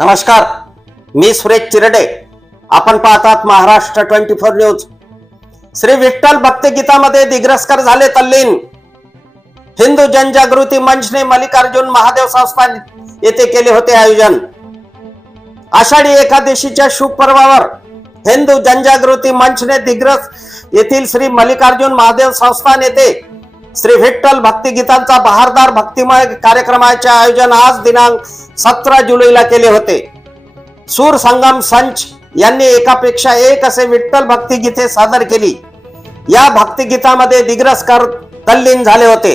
नमस्कार मी सुरेश चिरडे. आपण पाहतात Maharashtra twenty four news. Shri Vitthal भक्तिगीतामध्ये Digraskar झाले तल्लीन. हिंदू जनजागृती मंचने मल्लिकार्जुन महादेव संस्थान येथे केले होते आयोजन. आषाढी एकादशीच्या शुभपर्वावर हिंदू जनजागृती मंचने दिग्रस येथील श्री मल्लिकार्जुन महादेव संस्थान येथे श्री विठ्ठल भक्तिगीतांचा बहारदार भक्तिमय कार्यक्रमाचे आयोजन आज दिनांक सतरा जुलैला केले होते. सूर संगम संच यांनी एकापेक्षा एक असे विठ्ठल भक्तिगीते सादर केली. या भक्तिगीतामध्ये दिग्रसकर तल्लीन झाले होते.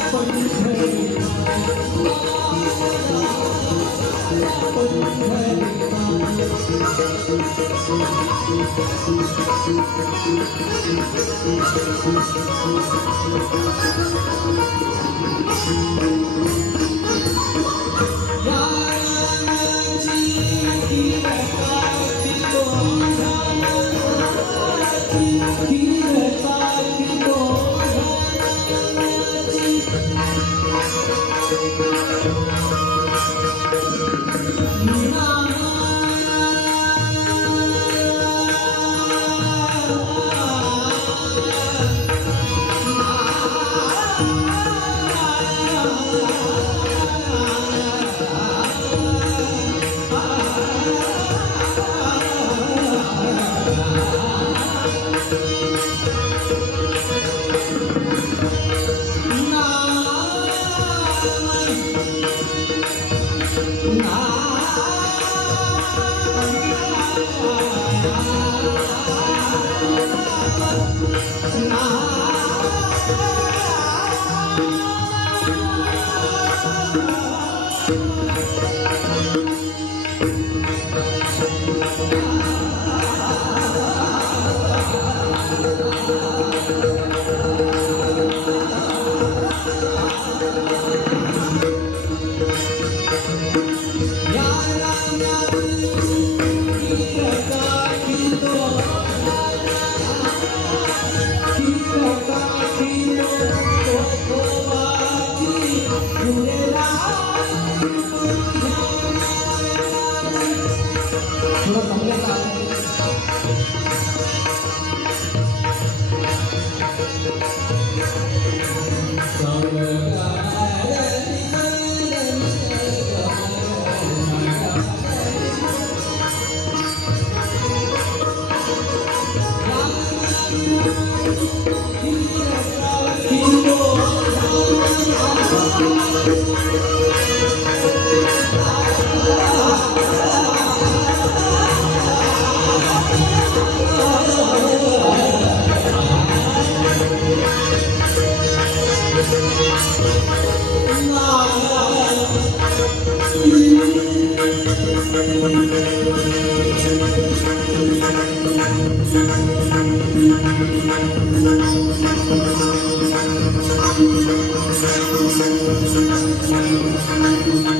分开，大家大家分开。Thank you.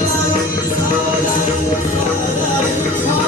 Thank you.